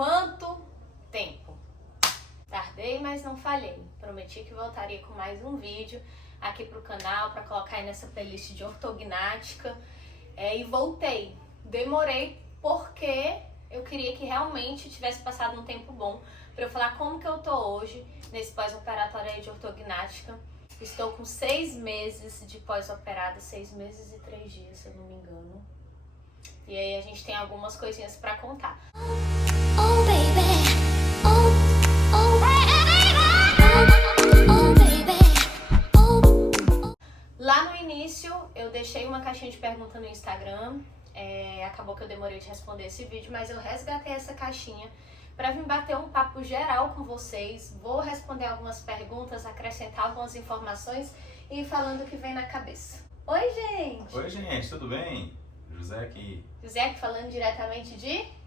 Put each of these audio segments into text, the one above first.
Quanto tempo? Tardei, mas não falhei. Prometi que voltaria com mais um vídeo aqui pro canal para colocar aí nessa playlist de ortognática. E voltei. Demorei porque eu queria que realmente tivesse passado um tempo bom para eu falar como que eu tô hoje nesse pós-operatório aí de ortognática. Estou com 6 meses de pós-operada, 6 meses e 3 dias, se eu não me engano. E aí a gente tem algumas coisinhas para contar. Oh baby, Lá no início eu deixei uma caixinha de pergunta no Instagram, acabou que eu demorei de responder esse vídeo, mas eu resgatei essa caixinha para vir bater um papo geral com vocês. Vou responder algumas perguntas, acrescentar algumas informações e ir falando o que vem na cabeça. Oi, gente! Oi, gente, tudo bem? José aqui. José aqui falando diretamente de...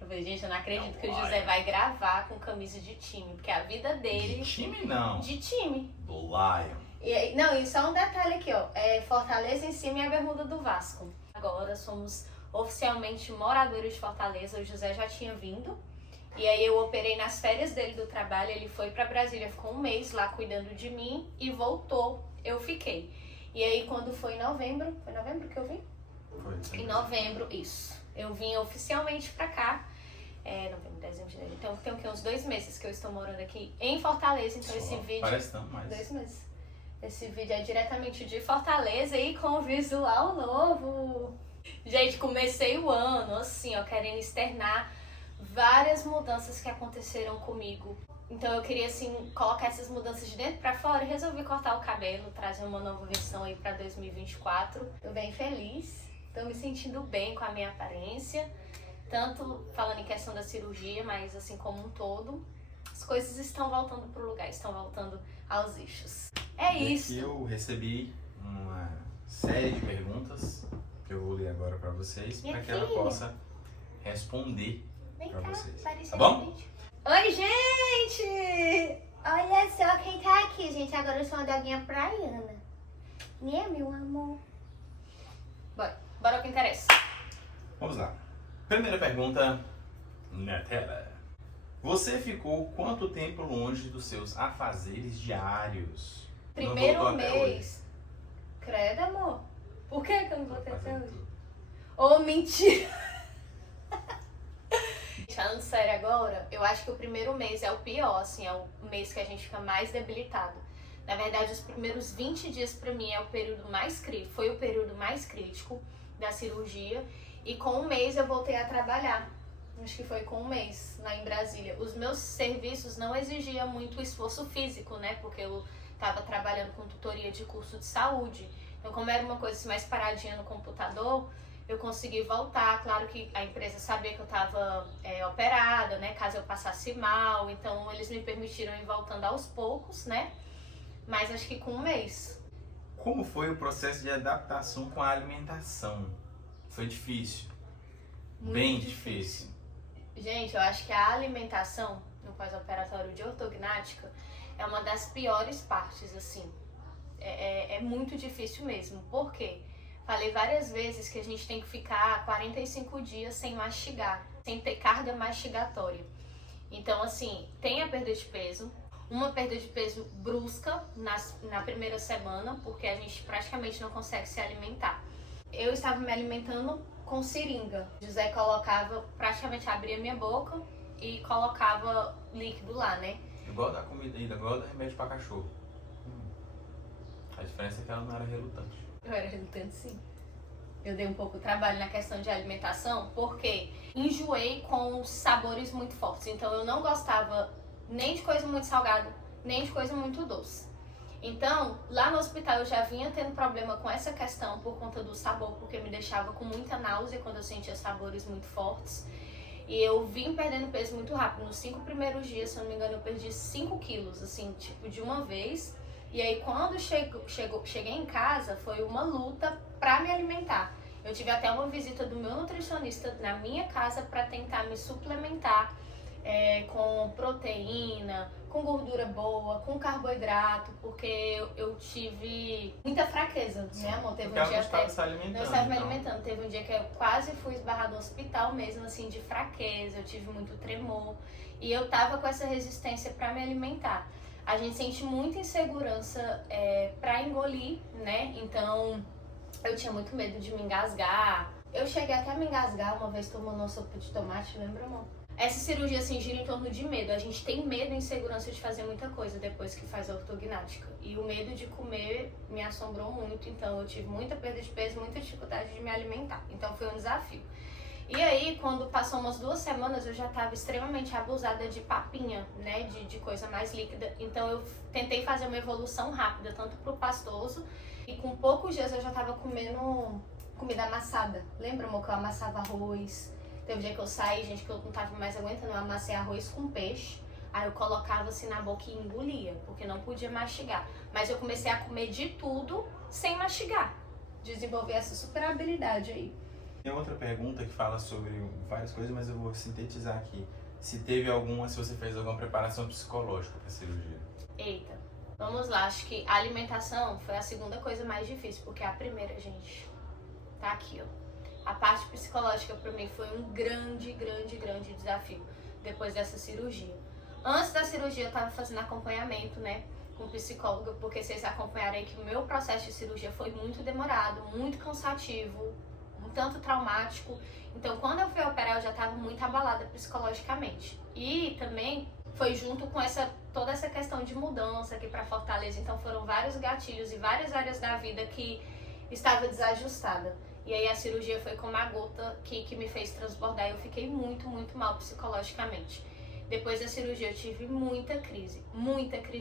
Eu falei, gente, eu não acredito que o José vai gravar com camisa de time, porque a vida dele... De time não. De time. Do Lion. Não, e só um detalhe aqui, ó. Fortaleza em cima e a bermuda do Vasco. Agora somos oficialmente moradores de Fortaleza. O José já tinha vindo. E aí eu operei nas férias dele do trabalho. Ele foi pra Brasília, ficou um mês lá cuidando de mim e voltou. Eu fiquei. E aí quando foi em novembro... Foi em novembro que eu vim? Foi. Em novembro, isso. Eu vim oficialmente pra cá. Novembro, dezembro, janeiro. Então tem o quê? Uns 2 meses que eu estou morando aqui em Fortaleza. Então esse vídeo... Parece tão mais. 2 meses. Esse vídeo é diretamente de Fortaleza e com visual novo. Gente, comecei o ano assim, ó, querendo externar várias mudanças que aconteceram comigo. Então eu queria, assim, colocar essas mudanças de dentro pra fora e resolvi cortar o cabelo, trazer uma nova versão aí pra 2024. Tô bem feliz, tô me sentindo bem com a minha aparência. Tanto falando em questão da cirurgia, mas assim como um todo. As coisas estão voltando pro lugar, estão voltando aos eixos. Isso. E eu recebi uma série de perguntas que eu vou ler agora pra vocês, Minha para que ela filha. possa responder Vem pra cá, vocês. aparece Tá aí, bom? gente. Oi, gente! Olha só quem tá aqui, gente. Agora eu sou uma doguinha praiana. Né, meu amor? Bora ao que interessa. Vamos lá. Primeira pergunta na tela. Você ficou quanto tempo longe dos seus afazeres diários? Não Primeiro voltou até mês. Credo, amor. Por que eu não voltei até Fazendo hoje? tudo. Ô, mentira! Falando sério agora, eu acho que o primeiro mês é o pior, assim, é o mês que a gente fica mais debilitado. Na verdade, os primeiros 20 dias pra mim é o período mais crítico, foi o período mais crítico da cirurgia. E com um mês eu voltei a trabalhar. Acho que foi com um mês lá em Brasília. Os meus serviços não exigiam muito esforço físico, né? Porque eu tava trabalhando com tutoria de curso de saúde. Então, como era uma coisa assim, mais paradinha no computador, eu consegui voltar. Claro que a empresa sabia que eu estava operada, né? Caso eu passasse mal. Então, eles me permitiram ir voltando aos poucos, né? Mas acho que com um mês. Como foi o processo de adaptação com a alimentação? Foi difícil? Muito Bem difícil. Gente, eu acho que a alimentação no pós-operatório de ortognática é uma das piores partes, assim. É muito difícil mesmo. Por quê? Falei várias vezes que a gente tem que ficar 45 dias sem mastigar, sem ter carga mastigatória. Então, assim, tem a perda de peso, uma perda de peso brusca na primeira semana, porque a gente praticamente não consegue se alimentar. Eu estava me alimentando com seringa. José colocava, praticamente abria minha boca e colocava líquido lá, né? Igual da comida ainda, igual da remédio pra cachorro. A diferença é que ela não era relutante. Eu era relutante, sim. Eu dei um pouco de trabalho na questão de alimentação, porque enjoei com sabores muito fortes. Então eu não gostava nem de coisa muito salgada, nem de coisa muito doce. Então, lá no hospital eu já vinha tendo problema com essa questão por conta do sabor, porque me deixava com muita náusea quando eu sentia sabores muito fortes. E eu vim perdendo peso muito rápido. Nos 5 primeiros dias, se eu não me engano, eu perdi 5 quilos, assim, tipo, de uma vez. E aí, quando cheguei em casa, foi uma luta pra me alimentar. Eu tive até uma visita do meu nutricionista na minha casa pra tentar me suplementar com proteína, com gordura boa, com carboidrato, porque eu tive muita fraqueza, né, amor? Teve Porque um dia ela não estava até se alimentando. não estava me então. alimentando. Teve um dia que eu quase fui esbarrar no hospital mesmo, assim, de fraqueza. Eu tive muito tremor. E eu tava com essa resistência para me alimentar. A gente sente muita insegurança para engolir, né? Então, eu tinha muito medo de me engasgar. Eu cheguei até a me engasgar uma vez tomando uma sopa de tomate, lembra, amor? Essa cirurgia, assim, gira em torno de medo. A gente tem medo e insegurança de fazer muita coisa depois que faz a ortognática. E o medo de comer me assombrou muito. Então, eu tive muita perda de peso, muita dificuldade de me alimentar. Então, foi um desafio. E aí, quando passou umas 2 semanas, eu já estava extremamente abusada de papinha, né? De coisa mais líquida. Então, eu tentei fazer uma evolução rápida, tanto pro pastoso. E com poucos dias, eu já estava comendo comida amassada. Lembra, amor, que eu amassava arroz? Teve um dia que eu saí, gente, que eu não tava mais aguentando, eu amassei arroz com peixe. Aí eu colocava assim na boca e engolia, porque não podia mastigar. Mas eu comecei a comer de tudo sem mastigar. Desenvolver essa super habilidade aí. Tem outra pergunta que fala sobre várias coisas, mas eu vou sintetizar aqui. Se você fez alguma preparação psicológica para a cirurgia. Eita, vamos lá. Acho que a alimentação foi a segunda coisa mais difícil, porque a primeira, gente, tá aqui, ó. A parte psicológica para mim foi um grande desafio depois dessa cirurgia. Antes da cirurgia eu tava fazendo acompanhamento, né, com psicóloga, porque vocês acompanharem que o meu processo de cirurgia foi muito demorado, muito cansativo, um tanto traumático. Então, quando eu fui operar, eu já tava muito abalada psicologicamente. E também foi junto com toda essa questão de mudança aqui para Fortaleza. Então, foram vários gatilhos e várias áreas da vida que estava desajustada. E aí a cirurgia foi como a gota que me fez transbordar e eu fiquei muito mal psicologicamente. Depois da cirurgia eu tive muita crise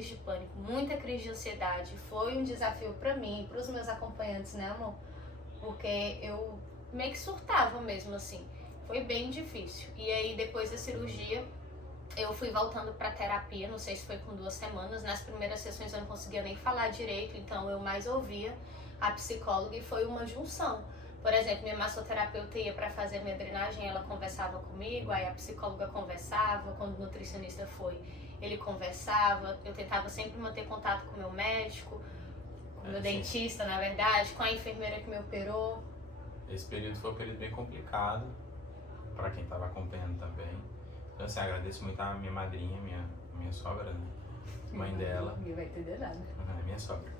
de pânico, muita crise de ansiedade. Foi um desafio pra mim e pros meus acompanhantes, né, amor? Porque eu meio que surtava mesmo, assim. Foi bem difícil. E aí depois da cirurgia eu fui voltando pra terapia, não sei se foi com 2 semanas. Nas primeiras sessões eu não conseguia nem falar direito, então eu mais ouvia a psicóloga e foi uma junção. Por exemplo, minha massoterapeuta ia para fazer minha drenagem, ela conversava comigo, aí a psicóloga conversava, quando o nutricionista foi, ele conversava, eu tentava sempre manter contato com o meu médico, com o meu dentista, na verdade, com a enfermeira que me operou. Esse período foi um período bem complicado, para quem estava acompanhando também. Então, assim, agradeço muito a minha madrinha, minha sogra, né? Mãe dela. Ninguém vai entender nada. Minha sogra.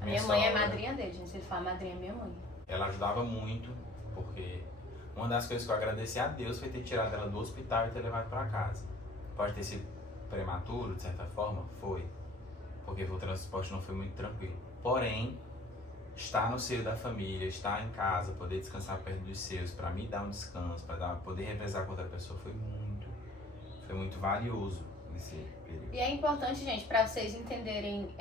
A minha mãe é madrinha dele, gente, se ele fala madrinha é minha mãe. Ela ajudava muito, porque uma das coisas que eu agradeci a Deus foi ter tirado ela do hospital e ter levado para casa. Pode ter sido prematuro, de certa forma? Foi. Porque o transporte não foi muito tranquilo. Porém, estar no seio da família, estar em casa, poder descansar perto dos seus, para me dar um descanso, para poder revezar com outra pessoa, foi muito valioso nesse período. E é importante, gente, para vocês entenderem...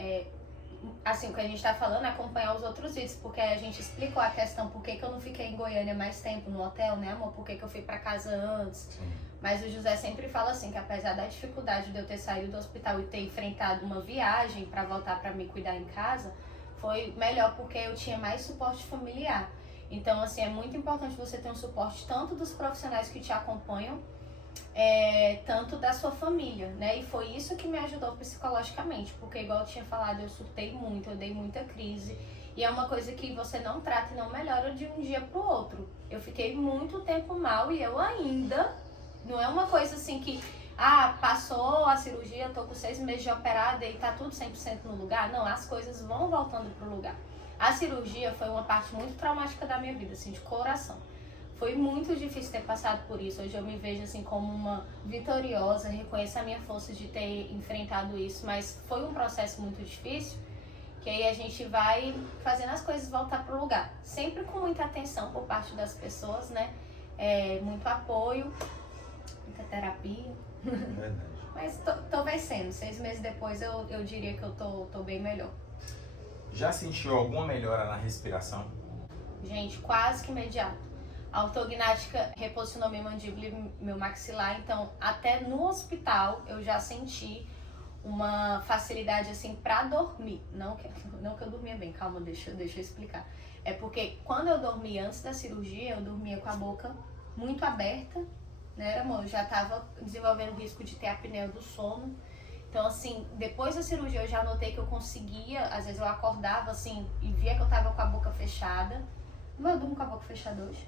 assim, o que a gente tá falando, acompanhar os outros vídeos, porque a gente explicou a questão por que eu não fiquei em Goiânia mais tempo no hotel, né, amor? Por que eu fui pra casa antes. Sim. Mas o José sempre fala assim, que apesar da dificuldade de eu ter saído do hospital e ter enfrentado uma viagem pra voltar pra me cuidar em casa, foi melhor porque eu tinha mais suporte familiar. Então, assim, é muito importante você ter um suporte tanto dos profissionais que te acompanham, tanto da sua família, né? E foi isso que me ajudou psicologicamente, porque igual eu tinha falado, eu surtei muito, eu dei muita crise, e é uma coisa que você não trata e não melhora de um dia pro outro. Eu fiquei muito tempo mal e eu ainda, não é uma coisa assim que, passou a cirurgia, eu tô com 6 meses de operada e tá tudo 100% no lugar. Não, as coisas vão voltando pro lugar. A cirurgia foi uma parte muito traumática da minha vida, assim, de coração. Foi muito difícil ter passado por isso. Hoje eu me vejo assim como uma vitoriosa, reconheço a minha força de ter enfrentado isso, mas foi um processo muito difícil, que aí a gente vai fazendo as coisas voltar pro lugar. Sempre com muita atenção por parte das pessoas, né? Muito apoio, muita terapia. Verdade. Mas tô vencendo. 6 meses depois eu diria que eu tô bem melhor. Já sentiu alguma melhora na respiração? Gente, quase que imediato. A ortognática reposicionou minha mandíbula e meu maxilar, então até no hospital eu já senti uma facilidade assim pra dormir. Não que eu dormia bem, calma, deixa eu explicar. É porque quando eu dormia antes da cirurgia, eu dormia com a boca muito aberta, né, amor? Eu já tava desenvolvendo risco de ter apneia do sono. Então, assim, depois da cirurgia eu já notei que eu conseguia, às vezes eu acordava, assim, e via que eu tava com a boca fechada. Mas eu durmo com a boca fechada hoje.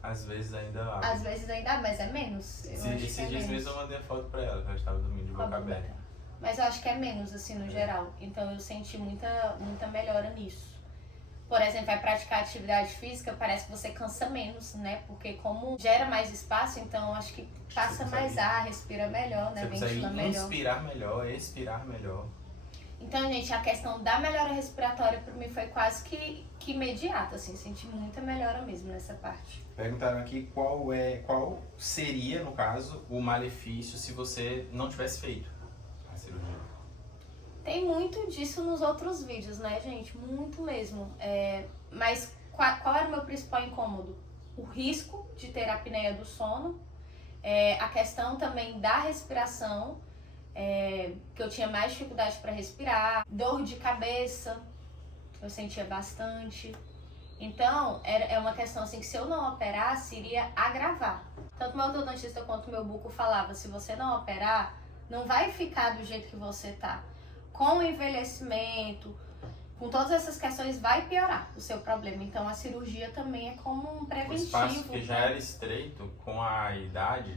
Às vezes ainda abre. Às vezes ainda, mas é menos. Eu acho que Esses é dias menos. mesmo eu mandei a foto pra ela, que ela estava dormindo de boca aberta. Mas eu acho que é menos, assim, no geral. Então eu senti muita melhora nisso. Por exemplo, vai praticar atividade física, parece que você cansa menos, né? Porque como gera mais espaço, então acho que passa mais ar, respira melhor, né? Você Ventila consegue melhor. inspirar melhor, expirar melhor. Então, gente, a questão da melhora respiratória pra mim foi quase que imediata, assim. Senti muita melhora mesmo nessa parte. Perguntaram aqui qual seria, no caso, o malefício se você não tivesse feito a cirurgia. Tem muito disso nos outros vídeos, né, gente? Muito mesmo. Mas qual era o meu principal incômodo? O risco de ter apneia do sono, a questão também da respiração, que eu tinha mais dificuldade para respirar, dor de cabeça, eu sentia bastante. Então, é uma questão assim que se eu não operasse, iria agravar. Tanto meu ortodontista quanto meu buco falava, se você não operar, não vai ficar do jeito que você tá. Com o envelhecimento, com todas essas questões, vai piorar o seu problema. Então, a cirurgia também é como um preventivo. O espaço que já era estreito, com a idade,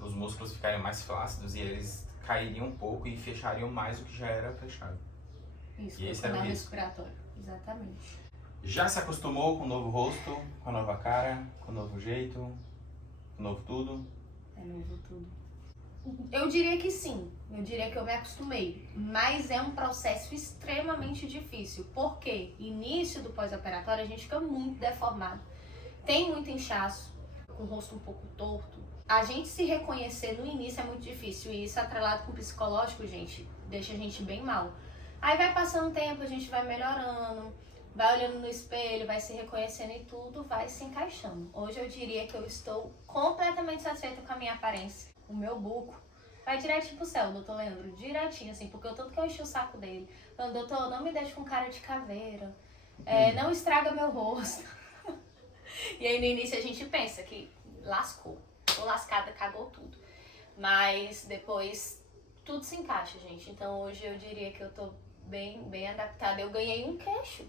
os músculos ficariam mais flácidos e eles cairiam um pouco e fechariam mais o que já era fechado. Isso, e esse era o canal risco. respiratório. Exatamente. Já se acostumou com o novo rosto, com a nova cara, com o novo jeito, com o novo tudo? É novo tudo. Eu diria que sim, eu diria que eu me acostumei, mas é um processo extremamente difícil, porque início do pós-operatório a gente fica muito deformado, tem muito inchaço, com o rosto um pouco torto. A gente se reconhecer no início é muito difícil e isso atrelado com o psicológico, gente, deixa a gente bem mal. Aí vai passando o tempo, a gente vai melhorando, vai olhando no espelho, vai se reconhecendo e tudo vai se encaixando. Hoje eu diria que eu estou completamente satisfeita com a minha aparência. O meu buco vai diretinho pro céu, doutor Leandro, direitinho, assim, porque o tanto que eu enchi o saco dele. Falando, doutor, não me deixe com cara de caveira, não estraga meu rosto. E aí no início a gente pensa que lascou, tô lascada, cagou tudo. Mas depois tudo se encaixa, gente. Então hoje eu diria que eu tô bem adaptada. Eu ganhei um queixo.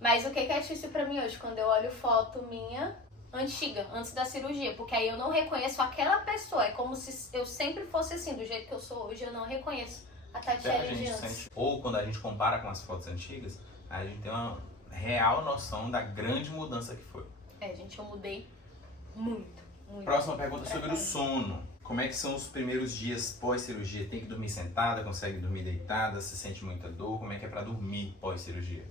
Mas o que é difícil pra mim hoje, quando eu olho foto minha antiga, antes da cirurgia, porque aí eu não reconheço aquela pessoa, é como se eu sempre fosse assim, do jeito que eu sou hoje, eu não reconheço a Tatiele de antes. Ou quando a gente compara com as fotos antigas, a gente tem uma real noção da grande mudança que foi. Gente, eu mudei muito. Próxima pergunta sobre o sono. Como é que são os primeiros dias pós-cirurgia? Tem que dormir sentada, consegue dormir deitada, se sente muita dor? Como é que é pra dormir pós-cirurgia?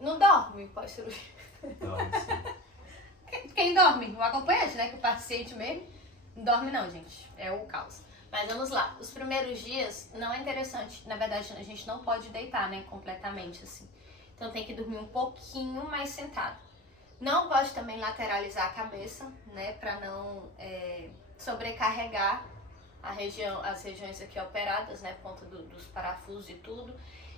Não dorme pós-cirurgia. Dorme sim. Quem dorme? O acompanhante, né? Que o paciente mesmo. Não dorme não, gente. É o caos. Mas vamos lá. Os primeiros dias não é interessante. Na verdade, a gente não pode deitar, né? Completamente, assim. Então tem que dormir um pouquinho mais sentado. Não pode também lateralizar a cabeça, né? Pra não sobrecarregar as regiões aqui operadas, né? Por conta dos parafusos e tudo.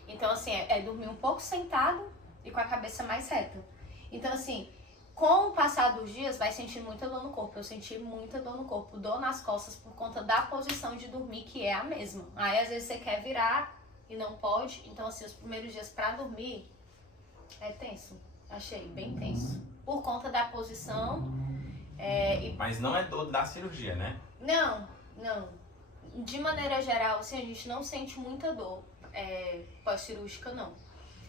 Então, assim, é dormir um pouco sentado e com a cabeça mais reta. Então, assim, com o passar dos dias, vai sentir muita dor no corpo. Eu senti muita dor no corpo, dor nas costas por conta da posição de dormir, que é a mesma. Aí, às vezes, você quer virar e não pode. Então, assim, os primeiros dias pra dormir é tenso. Achei bem tenso. Por conta da posição. Mas não é dor da cirurgia, né? Não. De maneira geral, assim, a gente não sente muita dor pós-cirúrgica, não.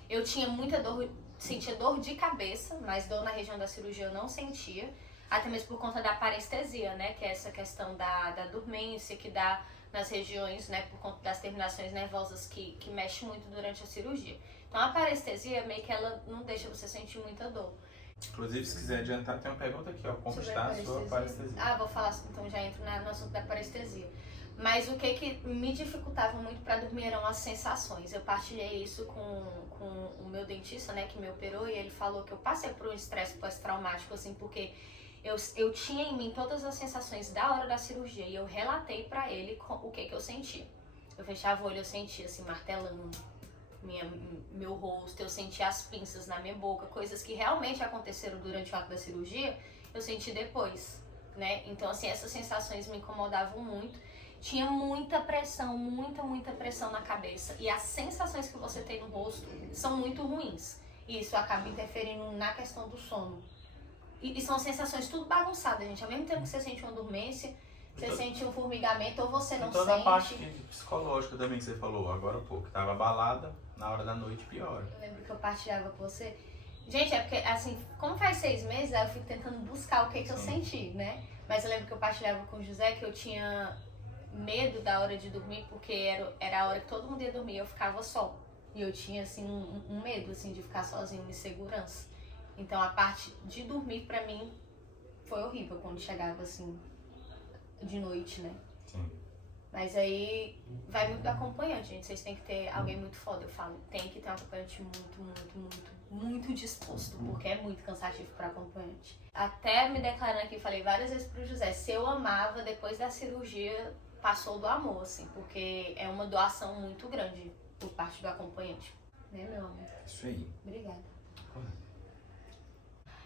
Eu tinha muita dor, sentia dor de cabeça, mas dor na região da cirurgia eu não sentia. Até mesmo por conta da parestesia, né? Que é essa questão da dormência que dá nas regiões, né? Por conta das terminações nervosas que mexe muito durante a cirurgia. Então a parestesia meio que ela não deixa você sentir muita dor. Inclusive, se quiser adiantar, tem uma pergunta aqui, ó. Como está a sua parestesia? Vou falar, então já entro no assunto da parestesia. Mas o que me dificultava muito para dormir eram as sensações. Eu partilhei isso com o meu dentista, né, que me operou, e ele falou que eu passei por um estresse pós-traumático, assim, porque eu tinha em mim todas as sensações da hora da cirurgia e eu relatei para ele o que eu sentia. Eu fechava o olho, eu sentia, assim, martelando meu rosto, eu senti as pinças na minha boca, coisas que realmente aconteceram durante o ato da cirurgia, eu senti depois, né? Então, assim, essas sensações me incomodavam muito. Tinha muita pressão, muita pressão na cabeça. E as sensações que você tem no rosto são muito ruins. E isso acaba interferindo na questão do sono. E são sensações tudo bagunçadas, gente. Ao mesmo tempo que você sente uma dormência, você sente um formigamento, ou você não toda sente. a parte psicológica também que você falou agora há pouco. Tava abalada, na hora da noite piora. Eu lembro que eu partilhava com você. Gente, é porque, assim, como faz 6 meses, aí eu fico tentando buscar o que eu senti, né? Mas eu lembro que eu partilhava com o José que eu tinha medo da hora de dormir, porque era a hora que todo mundo ia dormir, eu ficava só. E eu tinha, assim, um medo, assim, de ficar sozinho, uma insegurança. Então, a parte de dormir, pra mim, foi horrível quando chegava, assim, de noite, né? Sim. Mas aí, vai muito do acompanhante, gente. Vocês têm que ter alguém muito foda, eu falo. Tem que ter um acompanhante muito disposto, porque é muito cansativo para acompanhante. Até me declarando aqui, falei várias vezes pro José, se eu amava, depois da cirurgia, passou do amor, assim, porque é uma doação muito grande por parte do acompanhante. Né, meu amor? Isso aí. Obrigada.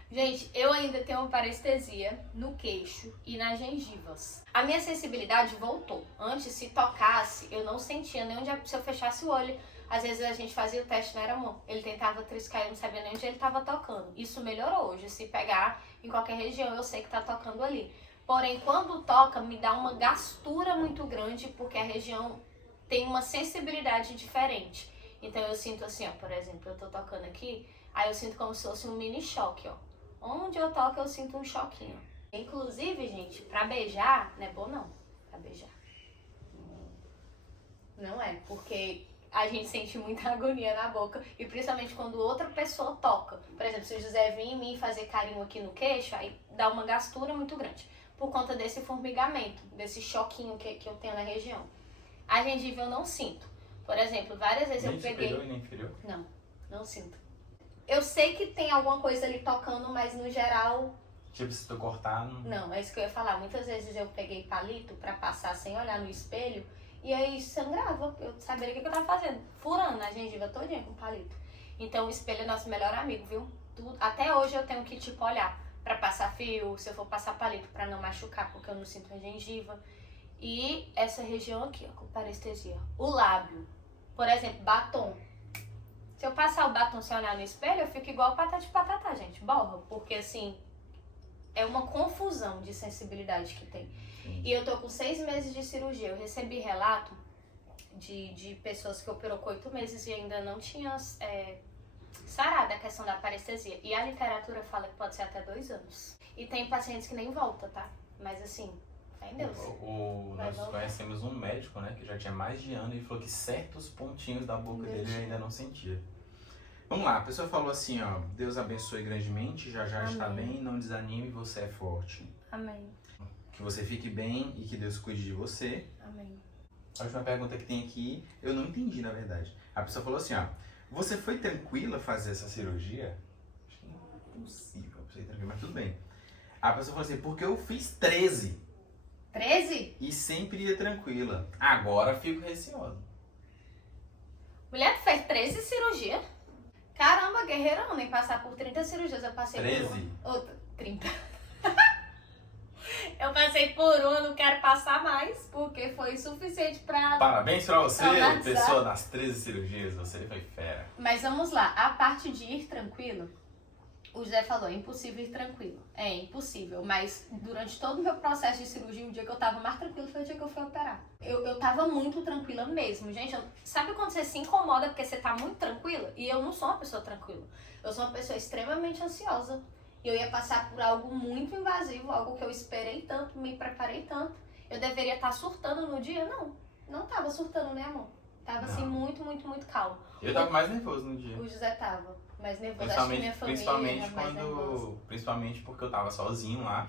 Gente, eu ainda tenho uma parestesia no queixo e nas gengivas. A minha sensibilidade voltou. Antes, se tocasse, eu não sentia nem onde, se eu fechasse o olho. Às vezes a gente fazia o teste na Aramon. Ele tentava triscar e eu não sabia nem onde ele estava tocando. Isso melhorou hoje. Se pegar em qualquer região, eu sei que tá tocando ali. Porém, quando toca, me dá uma gastura muito grande, porque a região tem uma sensibilidade diferente. Então eu sinto assim, ó, por exemplo, eu tô tocando aqui, aí eu sinto como se fosse um mini choque, ó. Onde eu toco, eu sinto um choquinho. Inclusive, gente, pra beijar, não é bom não, pra beijar. Não é, porque a gente sente muita agonia na boca, e principalmente quando outra pessoa toca. Por exemplo, se o José vir em mim fazer carinho aqui no queixo, aí dá uma gastura muito grande, por conta desse formigamento, desse choquinho que eu tenho na região. A gengiva eu não sinto. Por exemplo, várias vezes eu peguei... Nem superior e nem inferior? Não sinto. Eu sei que tem alguma coisa ali tocando, mas no geral... Tipo, se tu cortar... Não, é isso que eu ia falar. Muitas vezes eu peguei palito pra passar sem olhar no espelho, e aí sangrava. Eu sabia o que eu tava fazendo. Furando a gengiva todinha com palito. Então o espelho é nosso melhor amigo, viu? Até hoje eu tenho que, tipo, olhar pra passar fio, se eu for passar palito pra não machucar, porque eu não sinto a gengiva. E essa região aqui, ó, com parestesia. O lábio. Por exemplo, batom. Se eu passar o batom sem olhar no espelho, eu fico igual patata de patatá, gente. Borra. Porque, assim, é uma confusão de sensibilidade que tem. Sim. E eu tô com 6 meses de cirurgia. Eu recebi relato de pessoas que operou com 8 meses e ainda não tinham sarado a questão da parestesia. E a literatura fala que pode ser até 2 anos. E tem pacientes que nem voltam, tá? Mas, assim... Fé em Deus. Nós conhecemos um médico, né, que já tinha mais de ano e falou que certos pontinhos da boca dele ainda não sentia. Vamos lá, a pessoa falou assim, ó, Deus abençoe grandemente, já está bem, não desanime, você é forte. Amém. Que você fique bem e que Deus cuide de você. Amém. A última pergunta que tem aqui, eu não entendi, na verdade. A pessoa falou assim, ó, você foi tranquila fazer essa cirurgia? Acho que é impossível você ir tranquila, mas tudo bem. A pessoa falou assim, porque eu fiz 13. 13? E sempre ia tranquila. Agora fico receosa. Mulher, tu fez 13 cirurgias? Caramba, guerreirão, nem passar por 30 cirurgias. Eu passei 13? por uma. Outra, 30. Eu passei por uma, não quero passar mais, porque foi suficiente pra... Parabéns pra você, traumatizar. pessoa das 13 cirurgias. Você foi fera. Mas vamos lá, a parte de ir tranquilo, o José falou, é impossível ir tranquilo. É impossível, mas durante todo o meu processo de cirurgia, o dia que eu tava mais tranquilo foi o dia que eu fui operar. Eu tava muito tranquila mesmo, gente. Sabe quando você se incomoda porque você tá muito tranquila? E eu não sou uma pessoa tranquila. Eu sou uma pessoa extremamente ansiosa. E eu ia passar por algo muito invasivo, algo que eu esperei tanto, me preparei tanto. Eu deveria estar surtando no dia? Não tava surtando, né, amor? Tava assim, muito calmo. Eu tava mais nervoso no dia. O José tava mais nervoso, acho que minha família era mais nervosa. Principalmente porque eu tava sozinho lá.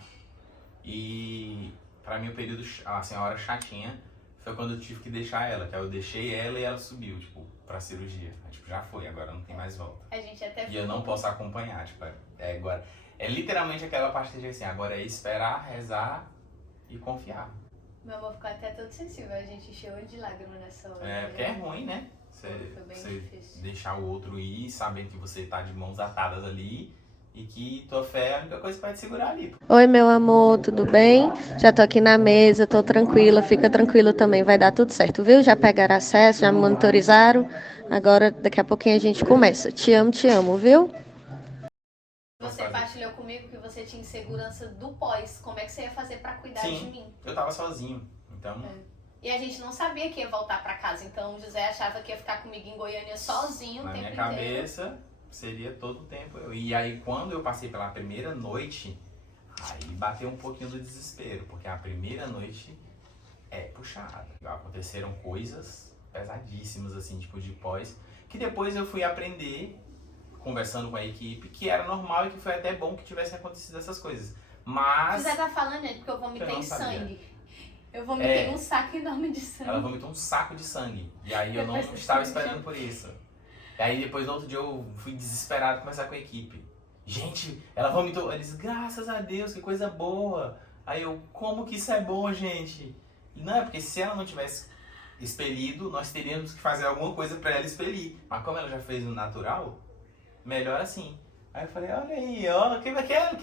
E pra mim o período, assim, a hora chatinha foi quando eu tive que deixar ela. Que aí eu deixei ela e ela subiu, tipo, pra cirurgia. Aí, tipo, já foi, agora não tem mais volta. A gente até E eu não posso acompanhar, tipo, agora. É literalmente aquela parte de assim, agora é esperar, rezar e confiar. Meu amor ficou até todo sensível, a gente encheu de lágrimas nessa hora. É, porque é ruim, né? Foi bem Você difícil. deixar o outro ir, sabendo que você tá de mãos atadas ali e que tua fé é a única coisa que vai te segurar ali. Oi, meu amor, tudo bem? Já tô aqui na mesa, tô tranquila, fica tranquilo também, vai dar tudo certo, viu? Já pegaram acesso, já me monitorizaram. Agora, daqui a pouquinho a gente começa. Te amo, viu? Você partilhou comigo que você tinha insegurança do pós. Como é que você ia fazer pra cuidar de Sim, mim? eu tava sozinho, então... E a gente não sabia que ia voltar pra casa. Então o José achava que ia ficar comigo em Goiânia sozinho o Na tempo minha inteiro. cabeça, seria todo o tempo. E aí, quando eu passei pela primeira noite, aí bateu um pouquinho do desespero, porque a primeira noite é puxada. Aconteceram coisas pesadíssimas, assim, tipo de pós, que depois eu fui aprender, conversando com a equipe, que era normal e que foi até bom que tivessem acontecido essas coisas. Mas... José tá falando, né? Porque eu vomitei Eu não sabia. sangue. Eu vomitei um saco enorme de sangue. Ela vomitou um saco de sangue. E aí eu não Depois estava desse esperando por isso. E aí depois no outro dia eu fui desesperado conversar com a equipe. Gente, ela vomitou. Eles, graças a Deus, que coisa boa. Aí eu, como que isso é bom, gente? E não, é porque se ela não tivesse expelido, nós teríamos que fazer alguma coisa pra ela expelir. Mas como ela já fez no natural, melhor assim. Aí eu falei, olha aí, ó, que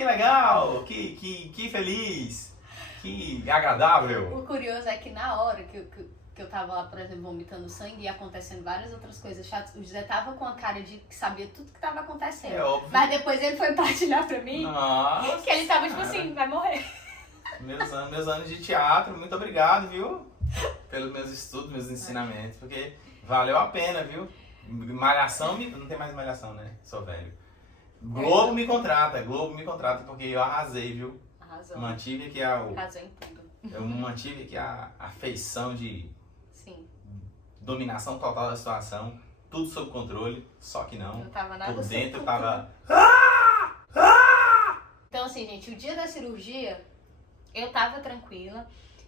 legal, que feliz. Que agradável. O curioso é que na hora que eu tava lá, por exemplo, vomitando sangue e acontecendo várias outras coisas chatas, o José tava com a cara de que sabia tudo que tava acontecendo. É óbvio. Mas depois ele foi partilhar pra mim Nossa, que ele tava tipo cara. assim, vai morrer. Meus anos de teatro, muito obrigado, viu? Pelos meus estudos, meus ensinamentos, porque valeu a pena, viu? Malhação, não tem mais malhação, né? Sou velho. Globo me contrata, porque eu arrasei, viu? Arrasou. Mantive aqui Arrasou em tudo. eu mantive aqui a feição de Sim. dominação total da situação, tudo sob controle, só que não. Não tava nada Por sob dentro eu controle. tava... Então assim, gente, o dia da cirurgia, eu tava tranquila.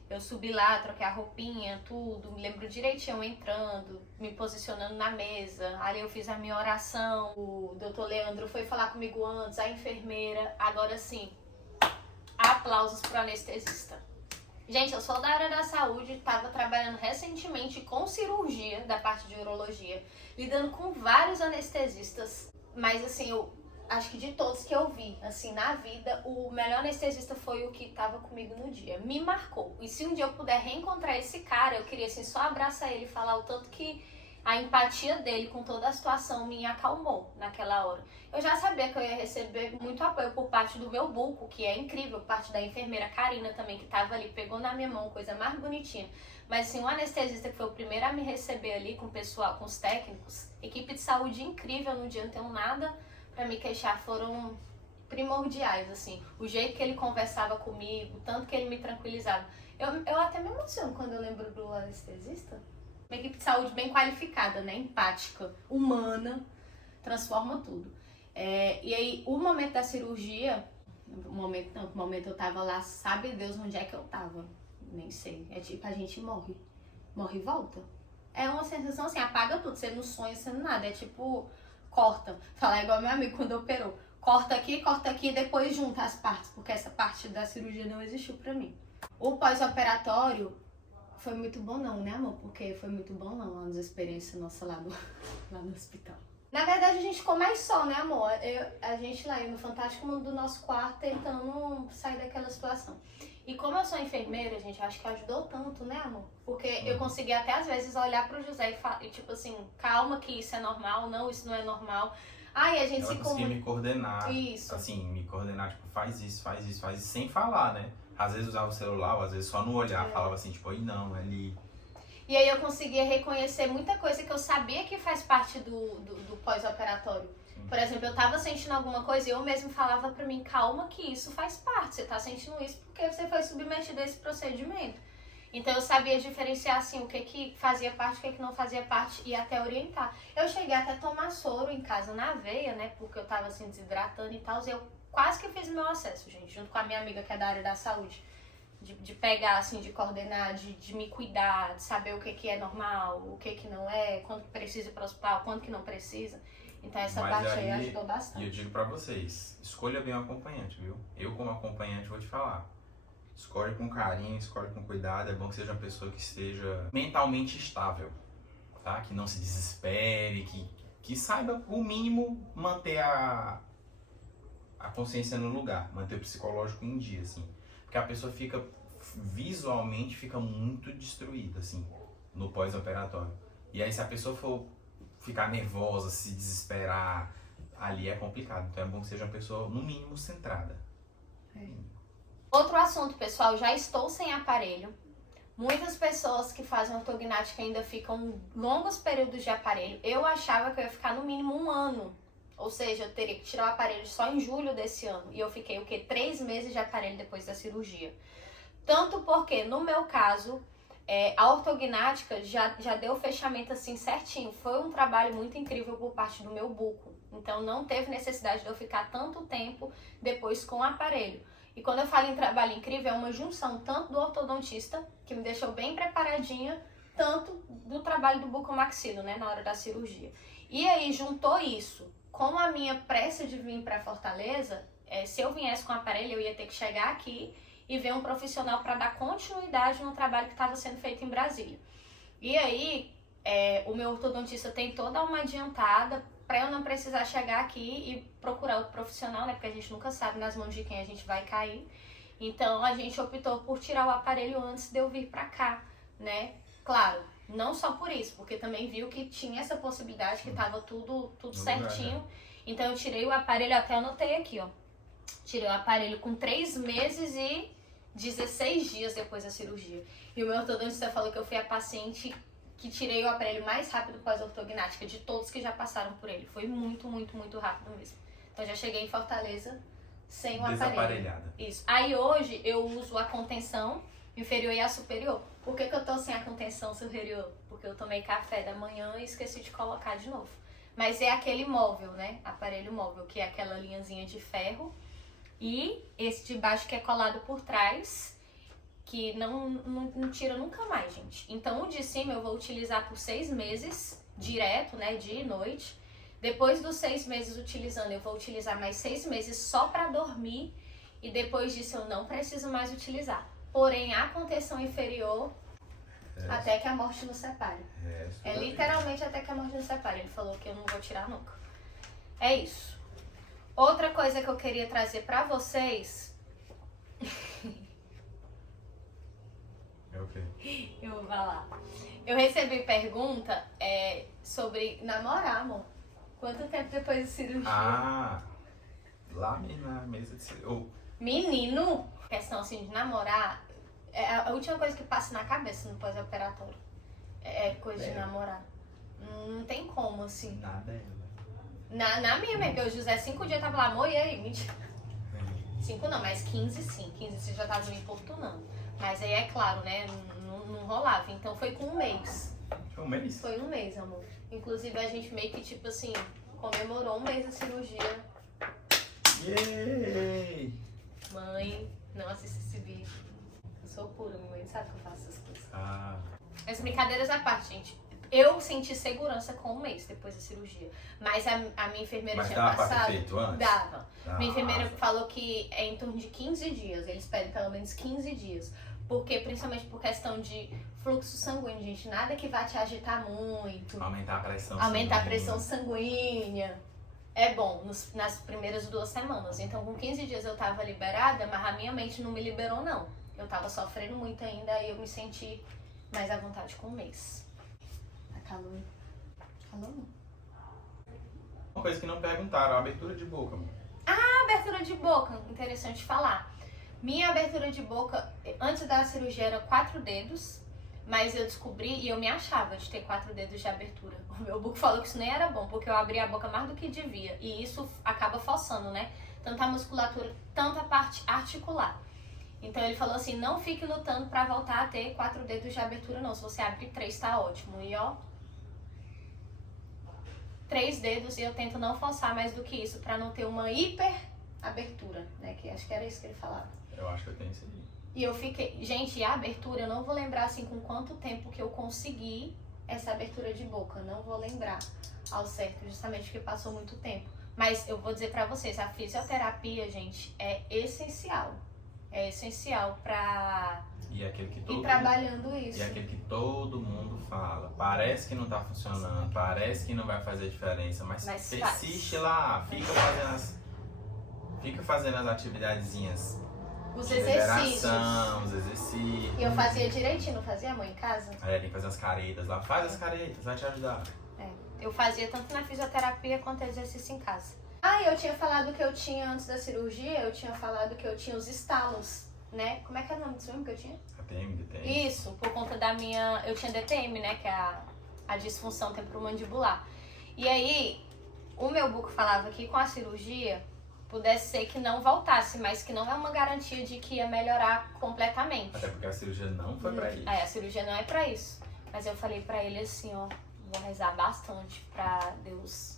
Eu subi lá, troquei a roupinha, tudo. Me lembro direitinho entrando, me posicionando na mesa. Ali eu fiz a minha oração. O doutor Leandro foi falar comigo antes, a enfermeira. Agora sim, aplausos pro anestesista. Gente, eu sou da área da saúde, estava trabalhando recentemente com cirurgia da parte de urologia, lidando com vários anestesistas, mas assim, eu acho que de todos que eu vi, assim, na vida, o melhor anestesista foi o que estava comigo no dia. Me marcou. E se um dia eu puder reencontrar esse cara, eu queria assim, só abraçar ele e falar o tanto que a empatia dele com toda a situação me acalmou naquela hora. Eu já sabia que eu ia receber muito apoio por parte do meu buco, que é incrível, parte da enfermeira Karina também, que estava ali, pegou na minha mão, coisa mais bonitinha. Mas assim, o anestesista que foi o primeiro a me receber ali com o pessoal, com os técnicos, equipe de saúde incrível, no dia não tenho nada pra me queixar, foram primordiais, assim. O jeito que ele conversava comigo, tanto que ele me tranquilizava. Eu até me emociono quando eu lembro do anestesista. Uma equipe de saúde bem qualificada, né? Empática, humana, transforma tudo. E aí, o momento da cirurgia, o momento eu tava lá, sabe Deus onde é que eu tava? Nem sei. É tipo, a gente morre e volta. É uma sensação assim, apaga tudo, você não sonha, você não nada. É tipo, corta. Falar igual meu amigo quando operou. Corta aqui e depois junta as partes, porque essa parte da cirurgia não existiu pra mim. O pós-operatório foi muito bom não, né amor? Porque foi muito bom não, as experiências nossas lá no hospital. Na verdade a gente ficou mais só, né amor? A gente lá, eu no fantástico mundo do nosso quarto, tentando sair daquela situação. E como eu sou enfermeira, gente, acho que ajudou tanto, né amor? Porque eu consegui até às vezes olhar pro José e tipo assim, calma que isso é normal, não, isso não é normal. Ai, a gente Ela se conseguia me coordenar. Isso. Assim, me coordenar, tipo, faz isso, sem falar, né? Às vezes usava o celular, ou às vezes só no olhar, falava assim, tipo, aí não, é ali. E aí eu conseguia reconhecer muita coisa que eu sabia que faz parte do pós-operatório. Por exemplo, eu tava sentindo alguma coisa e eu mesmo falava pra mim, calma que isso faz parte, você tá sentindo isso porque você foi submetido a esse procedimento. Então eu sabia diferenciar assim, o que fazia parte, o que não fazia parte e até orientar. Eu cheguei até a tomar soro em casa na veia, né, porque eu tava assim desidratando e tal, e eu quase que fiz meu acesso, gente, junto com a minha amiga que é da área da saúde. De pegar, assim, de coordenar, de me cuidar, de saber o que é normal, o que não é, quando que precisa ir para o hospital, quando que não precisa. Então essa parte aí ajudou bastante. E eu digo pra vocês, escolha bem o acompanhante, viu? Eu como acompanhante vou te falar. Escolhe com carinho, escolhe com cuidado, é bom que seja uma pessoa que esteja mentalmente estável, tá? Que não se desespere, que saiba o mínimo manter a consciência no lugar, manter o psicológico em dia, assim. Porque a pessoa fica, visualmente, fica muito destruída, assim, no pós-operatório. E aí se a pessoa for ficar nervosa, se desesperar, ali é complicado. Então é bom que seja uma pessoa, no mínimo, centrada. Outro assunto, pessoal, já estou sem aparelho. Muitas pessoas que fazem ortognática ainda ficam longos períodos de aparelho. Eu achava que eu ia ficar no mínimo 1 ano. Ou seja, eu teria que tirar o aparelho só em julho desse ano. E eu fiquei, 3 meses de aparelho depois da cirurgia. Tanto porque, no meu caso, a ortognática já deu o fechamento assim certinho. Foi um trabalho muito incrível por parte do meu buco. Então, não teve necessidade de eu ficar tanto tempo depois com o aparelho. E quando eu falo em trabalho incrível, é uma junção tanto do ortodontista, que me deixou bem preparadinha, tanto do trabalho do bucomaxilo, né, na hora da cirurgia. E aí, juntou isso com a minha pressa de vir para Fortaleza. Se eu viesse com o aparelho, eu ia ter que chegar aqui e ver um profissional para dar continuidade no trabalho que estava sendo feito em Brasília. E aí, o meu ortodontista tentou dar uma adiantada para eu não precisar chegar aqui e procurar outro profissional, né? Porque a gente nunca sabe nas mãos de quem a gente vai cair. Então, a gente optou por tirar o aparelho antes de eu vir para cá, né? Claro, não só por isso, porque também viu que tinha essa possibilidade, que estava tudo certinho. Então, eu tirei o aparelho, até anotei aqui, ó. Tirei o aparelho com 3 meses e 16 dias depois da cirurgia. E o meu ortodontista falou que eu fui a paciente que tirei o aparelho mais rápido pós-ortognática de todos que já passaram por ele. Foi muito, muito, muito rápido mesmo. Então já cheguei em Fortaleza sem o aparelho. Desaparelhada. Isso. Aí hoje eu uso a contenção inferior e a superior. Por que eu tô sem a contenção superior? Porque eu tomei café da manhã e esqueci de colocar de novo. Mas é aquele móvel, né? Aparelho móvel, que é aquela linhazinha de ferro. E esse de baixo que é colado por trás, que não tira nunca mais, gente. Então o de cima eu vou utilizar por 6 meses, direto, né, dia e noite. Depois dos 6 meses utilizando, eu vou utilizar mais 6 meses só para dormir. E depois disso eu não preciso mais utilizar. Porém, a contenção inferior, até que a morte nos separe. É literalmente até que a morte nos separe. Ele falou que eu não vou tirar nunca. É isso. Outra coisa que eu queria trazer pra vocês... Eu vou falar. Eu recebi pergunta sobre namorar, amor. Quanto tempo depois da cirurgia? Ah, lá na mesa de cirurgia. Menino, questão assim de namorar, a última coisa que passa na cabeça no pós-operatório é coisa de namorar. Não tem como, assim. Nada é. Na minha, porque o José 5 dias tava lá, amor, e aí? 5 não, mas 15 sim. 15 você já tava me importunando. Mas aí é claro, né? Não rolava. Então foi com 1 mês. Foi 1 mês? Foi 1 mês, amor. Inclusive a gente meio que, tipo assim, comemorou 1 mês da cirurgia. Yay! Mãe, não assista esse vídeo. Eu sou pura, minha mãe sabe que eu faço essas coisas. Ah, As brincadeiras à parte, gente. Eu senti segurança com 1 mês depois da cirurgia. Mas a minha enfermeira mas tinha dava pra ter passado. feito antes? Dava. Ah. Minha enfermeira falou que é em torno de 15 dias. Eles pedem pelo menos 15 dias. Porque, principalmente por questão de fluxo sanguíneo, gente. Nada que vá te agitar muito. Aumentar a pressão Aumentar a sanguínea. pressão sanguínea. É bom nas primeiras 2 semanas. Então, com 15 dias eu tava liberada, mas a minha mente não me liberou, não. Eu tava sofrendo muito ainda e eu me senti mais à vontade com 1 mês. Tá calor? Calor não. Uma coisa que não perguntaram, a abertura de boca, amor. Abertura de boca, interessante falar. Minha abertura de boca, antes da cirurgia, era 4 dedos. Mas eu descobri e eu me achava de ter 4 dedos de abertura. O meu buco falou que isso nem era bom, porque eu abria a boca mais do que devia. E isso acaba forçando, né? Tanto a musculatura, tanto a parte articular. Então ele falou assim, não fique lutando pra voltar a ter 4 dedos de abertura não. Se você abrir 3, tá ótimo. E ó, 3 dedos e eu tento não forçar mais do que isso, pra não ter uma hiper abertura, né? Que acho que era isso que ele falava. Eu acho que eu tenho esse aí. E eu fiquei... Gente, a abertura, eu não vou lembrar assim com quanto tempo que eu consegui essa abertura de boca. Não vou lembrar ao certo, justamente porque passou muito tempo. Mas eu vou dizer pra vocês, a fisioterapia, gente, é essencial. É essencial pra E é aquele que ir todo trabalhando isso. E é aquele que todo mundo fala. Parece que não tá funcionando, parece que não vai fazer diferença, mas persiste faz. lá, fica fazendo as atividadezinhas. Os de exercícios. liberação, os exercícios. E eu fazia direitinho, não fazia, mãe, em casa? Aí tem que fazer as caretas lá. Faz as caretas, vai te ajudar. Eu fazia tanto na fisioterapia quanto exercício em casa. Ah, eu tinha falado que eu tinha, antes da cirurgia, eu tinha falado que eu tinha os estalos, né? Como é que é o nome disso mesmo que eu tinha? ATM, DTM. Isso, por conta da minha... Eu tinha DTM, né? Que é a disfunção temporomandibular. E aí, o meu buco falava que com a cirurgia pudesse ser que não voltasse, mas que não é uma garantia de que ia melhorar completamente. Até porque a cirurgia não foi pra isso. É, a cirurgia não é pra isso. Mas eu falei pra ele assim, ó, vou rezar bastante pra Deus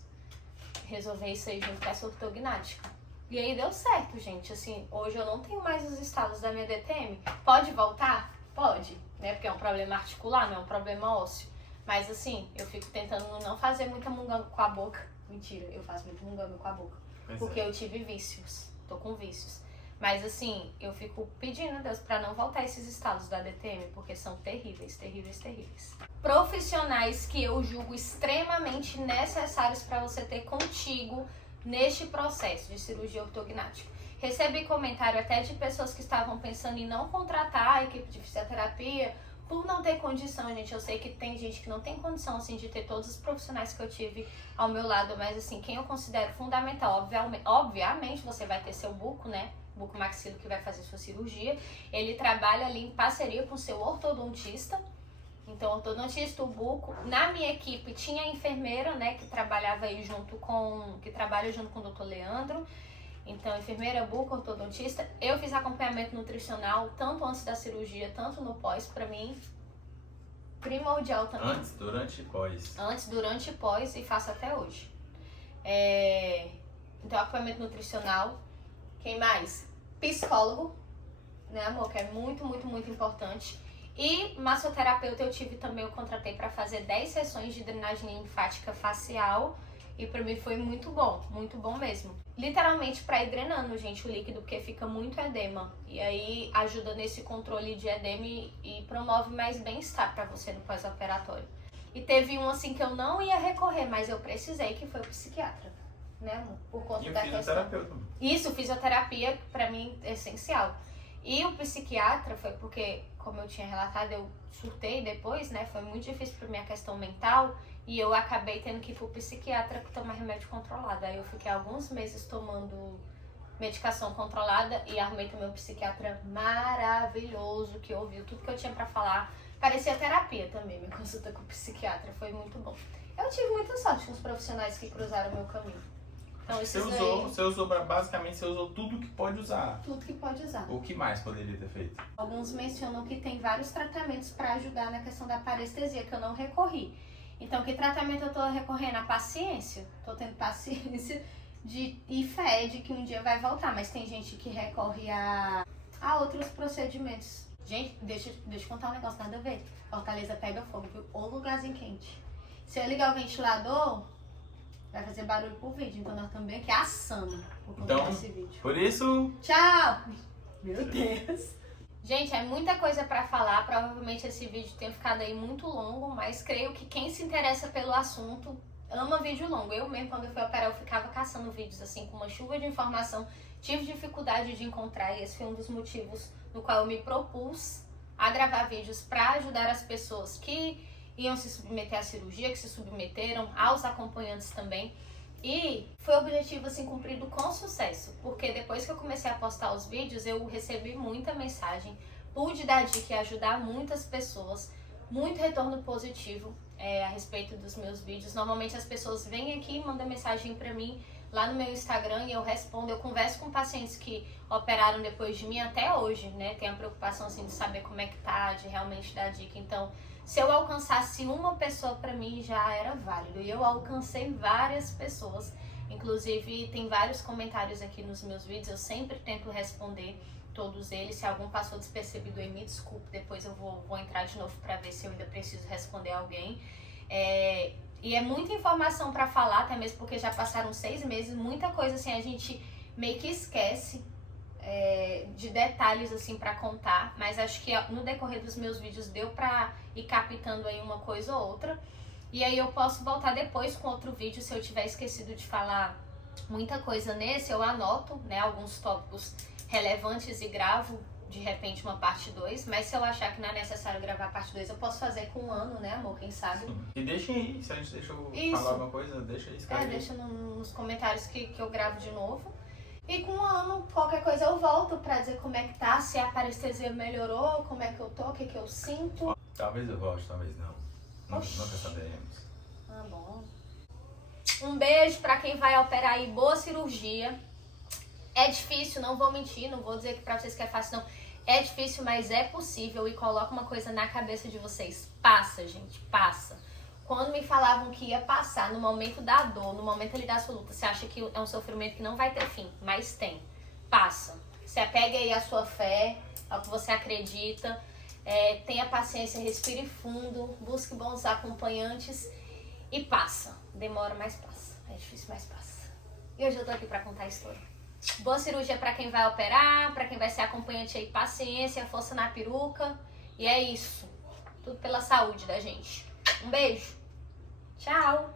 resolver isso aí junto com essa ortognática. E aí deu certo, gente. Assim, hoje eu não tenho mais os estalos da minha DTM. Pode voltar? Pode, né? Porque é um problema articular, não é um problema ósseo. Mas assim, eu fico tentando não fazer muita munganga com a boca. Mentira, eu faço muito munganga com a boca. Porque eu tive vícios. Tô com vícios. Mas assim, eu fico pedindo a Deus pra não voltar esses estalos da DTM, porque são terríveis, terríveis, terríveis. Profissionais que eu julgo extremamente necessários para você ter contigo neste processo de cirurgia ortognática. Recebi comentário até de pessoas que estavam pensando em não contratar a equipe de fisioterapia por não ter condição, gente. Eu sei que tem gente que não tem condição, assim, de ter todos os profissionais que eu tive ao meu lado, mas, assim, quem eu considero fundamental, obviamente você vai ter seu buco, né? Buco maxilo que vai fazer sua cirurgia. Ele trabalha ali em parceria com seu ortodontista. Então, ortodontista, o buco. Na minha equipe tinha a enfermeira, né, que trabalhava aí que trabalha junto com o Dr. Leandro. Então, enfermeira, buco, ortodontista. Eu fiz acompanhamento nutricional, tanto antes da cirurgia, tanto no pós, pra mim, primordial também. Antes, durante e pós. Antes, durante e pós, e faço até hoje. Então, acompanhamento nutricional. Quem mais? Psicólogo, né, amor? Que é muito, muito, muito importante. E massoterapeuta eu tive também, eu contratei pra fazer 10 sessões de drenagem linfática facial. E pra mim foi muito bom mesmo. Literalmente pra ir drenando, gente, o líquido, porque fica muito edema. E aí ajuda nesse controle de edema e promove mais bem-estar pra você no pós-operatório. E teve um assim que eu não ia recorrer, mas eu precisei, que foi o psiquiatra, né, amor? Por conta da questão. Fisioterapeuta. Isso, fisioterapia pra mim é essencial. E o psiquiatra foi porque, como eu tinha relatado, eu surtei depois, né? Foi muito difícil pra minha questão mental. E eu acabei tendo que ir pro psiquiatra tomar remédio controlado. Aí eu fiquei alguns meses tomando medicação controlada e arrumei também um psiquiatra maravilhoso que ouviu tudo que eu tinha pra falar. Parecia terapia também, minha consulta com o psiquiatra, foi muito bom. Eu tive muita sorte com os profissionais que cruzaram o meu caminho. Então, Você usou basicamente, você usou tudo que pode usar. Tudo que pode usar. O que mais poderia ter feito? Alguns mencionam que tem vários tratamentos para ajudar na questão da parestesia, que eu não recorri. Então, que tratamento eu tô recorrendo? A paciência. Tô tendo paciência e fé de que um dia vai voltar. Mas tem gente que recorre a outros procedimentos. Gente, deixa eu contar um negócio, nada a ver. Fortaleza pega fogo, viu? Ou lugarzinho quente. Se eu ligar o ventilador, vai fazer barulho pro vídeo. Então, nós estamos bem aqui assando por conta desse vídeo. Por isso... Tchau! Meu Deus! Gente, é muita coisa pra falar, provavelmente esse vídeo tenha ficado aí muito longo, mas creio que quem se interessa pelo assunto ama vídeo longo. Eu mesmo, quando eu fui operar, eu ficava caçando vídeos assim, com uma chuva de informação, tive dificuldade de encontrar e esse foi um dos motivos no qual eu me propus a gravar vídeos pra ajudar as pessoas que iam se submeter à cirurgia, que se submeteram, aos acompanhantes também. E foi um objetivo assim cumprido com sucesso, porque depois que eu comecei a postar os vídeos, eu recebi muita mensagem, pude dar dica e ajudar muitas pessoas, muito retorno positivo a respeito dos meus vídeos. Normalmente as pessoas vêm aqui e mandam mensagem pra mim lá no meu Instagram e eu respondo, eu converso com pacientes que operaram depois de mim até hoje, né? Tem a preocupação assim de saber como é que tá, de realmente dar dica. Então, se eu alcançasse uma pessoa, pra mim já era válido. E eu alcancei várias pessoas. Inclusive, tem vários comentários aqui nos meus vídeos. Eu sempre tento responder todos eles. Se algum passou despercebido aí, me desculpe. Depois eu vou entrar de novo pra ver se eu ainda preciso responder alguém. E é muita informação pra falar, até mesmo porque já passaram 6 meses. Muita coisa assim, a gente meio que esquece. de detalhes assim pra contar, mas acho que no decorrer dos meus vídeos deu pra ir captando aí uma coisa ou outra. E aí eu posso voltar depois com outro vídeo, se eu tiver esquecido de falar muita coisa nesse, eu anoto, né, alguns tópicos relevantes e gravo de repente uma parte 2, mas se eu achar que não é necessário gravar a parte 2, eu posso fazer com um ano, né, amor, quem sabe? Sim. E deixem aí, se a gente deixou falar alguma coisa, deixa aí, escreve aí. Deixa nos comentários que eu gravo de novo. E com um ano, qualquer coisa eu volto pra dizer como é que tá, se a parestesia melhorou, como é que eu tô, o que que eu sinto. Talvez eu volte, talvez não. Nunca saberemos. Ah, bom. Um beijo pra quem vai operar aí, boa cirurgia. É difícil, não vou mentir, não vou dizer que pra vocês que é fácil, não. É difícil, mas é possível, e coloca uma coisa na cabeça de vocês. Passa, gente, passa. Quando me falavam que ia passar no momento da dor, no momento ali da sua luta, você acha que é um sofrimento que não vai ter fim, mas tem. Passa. Se apegue aí à sua fé, ao que você acredita. Tenha paciência, respire fundo, busque bons acompanhantes e passa. Demora, mas passa. É difícil, mas passa. E hoje eu tô aqui pra contar a história. Boa cirurgia pra quem vai operar, pra quem vai ser acompanhante aí, paciência, força na peruca. E é isso. Tudo pela saúde da gente. Um beijo. Tchau.